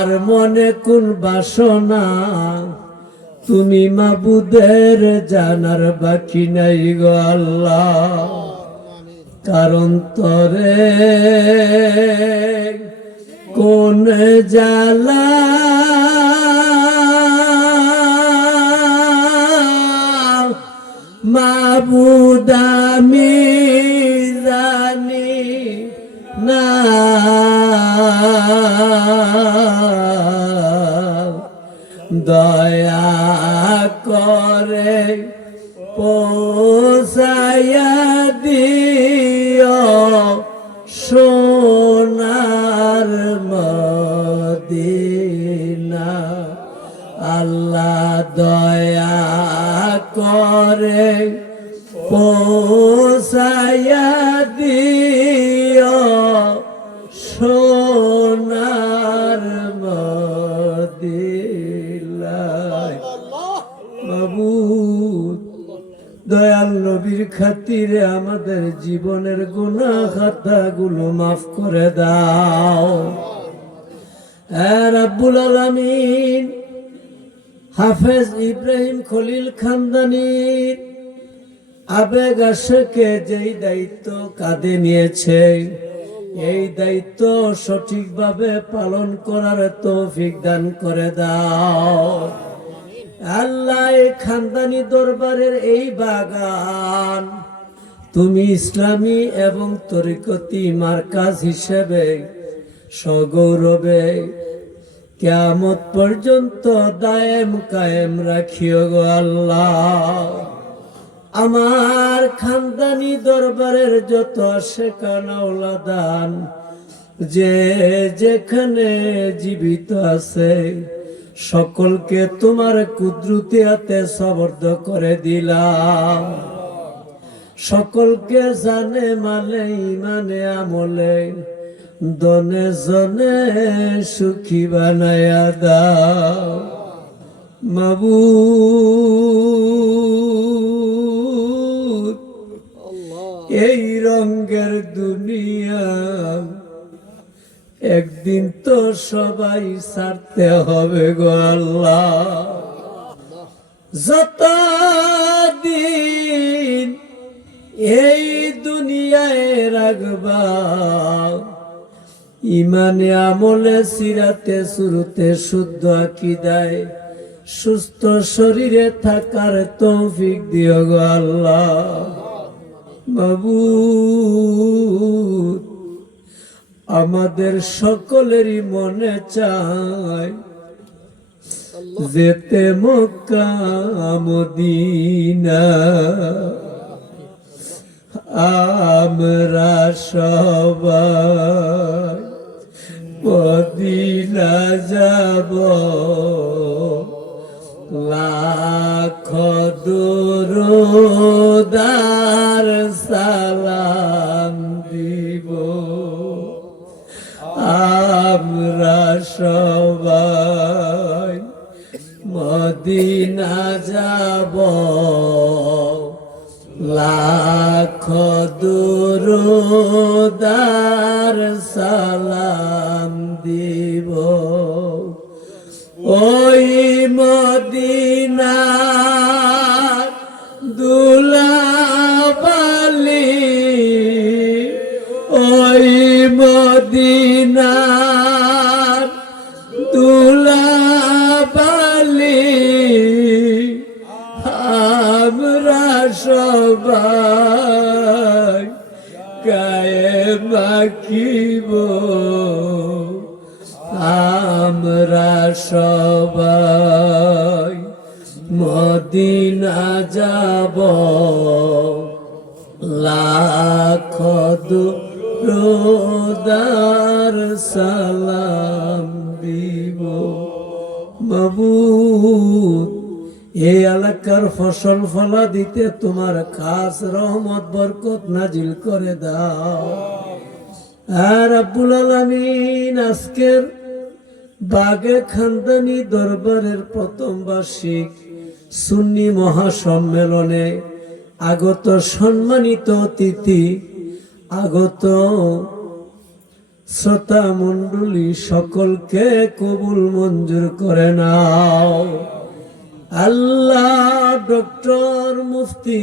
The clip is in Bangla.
আর মনে কোন বাসনা তুমি মাবুদের জানার বাকি নাই গো আল্লাহ। কারণ তরে কোন জ্বালা মাবুদ আমি জানি না। দয়া করে পৌঁছায়া দিও সোনার মদিনা। আল্লাহ দয়া করে পৌঁছায়া দিও সোনার মদিনা। মাবুদ দয়াল নবীর খাতিরে আমাদের জীবনের গুনাহ খাতাগুলো মাফ করে দাও। রাব্বুল আলামিন হাফেজ ইব্রাহিম খলিল খানদানির আবেগ আশেকে যেই দায়িত্ব কাঁধে নিয়েছে, এই দায়িত্ব সঠিকভাবে পালন করার তৌফিক দান করে দাও। আল্লাহ এই খানদানি দরবারের এই বাগান তুমি ইসলামী এবং তরিকতি মার্কাজ হিসেবে সগৌরবে কিয়ামত পর্যন্ত দায়েম কায়েম রাখিও গো আল্লাহ। আমার খানদানি দরবারের যত আশেকান আওলাদান যে যেখানে জীবিত আছে সকলকে তোমার কুদরতি হাতে সবর্দ করে দিলাম। সকলকে জানে মালে ইমানে আমলে দনে জনে সুখী বানায়া দাও। মাবুদ এই রঙের দুনিয়া একদিন তো সবাই ছাড়তে হবে গো আল্লাহ। যতদিন এই দুনিয়ায় রাখবা ইমানে আমলে সিরাতে শুরুতে শুদ্ধ আকীদায় সুস্থ শরীরে থাকার তৌফিক দিও গো আল্লাহ। মাবুদ আমাদের সকলেরই মনে চায় যেতে মক্কা মদিনা। আমরা সবাই মদিনা যাব, লাখ দুরূদ আর সালাম দিব। আমরা সবাই মদিনা যাব, লাখ দুরূদ আর সালাম দিব। ওই মদিনা দুলাবালি, ওই মদিনা দুলাবালি আমরা সবাই গায়ে মাখিব। আমরা সবাই মদিনা যাব, লাখ দুরূদ আর সালাম দিব। মাবুদ এই এলাকার ফসল ফলা দিতে তোমার খাস রহমত বরকত নাজিল করে দাও। আর রাব্বুল আলামিন আজকের বাগে খানদানি দরবারের প্রথম বার্ষিক সুন্নি মহাসম্মেলনে আগত সম্মানিত অতিথি, আগত শ্রোতা মণ্ডলী সকলকে কবুল মঞ্জুর করে নাও। আল্লাহ ডক্টর মুফতি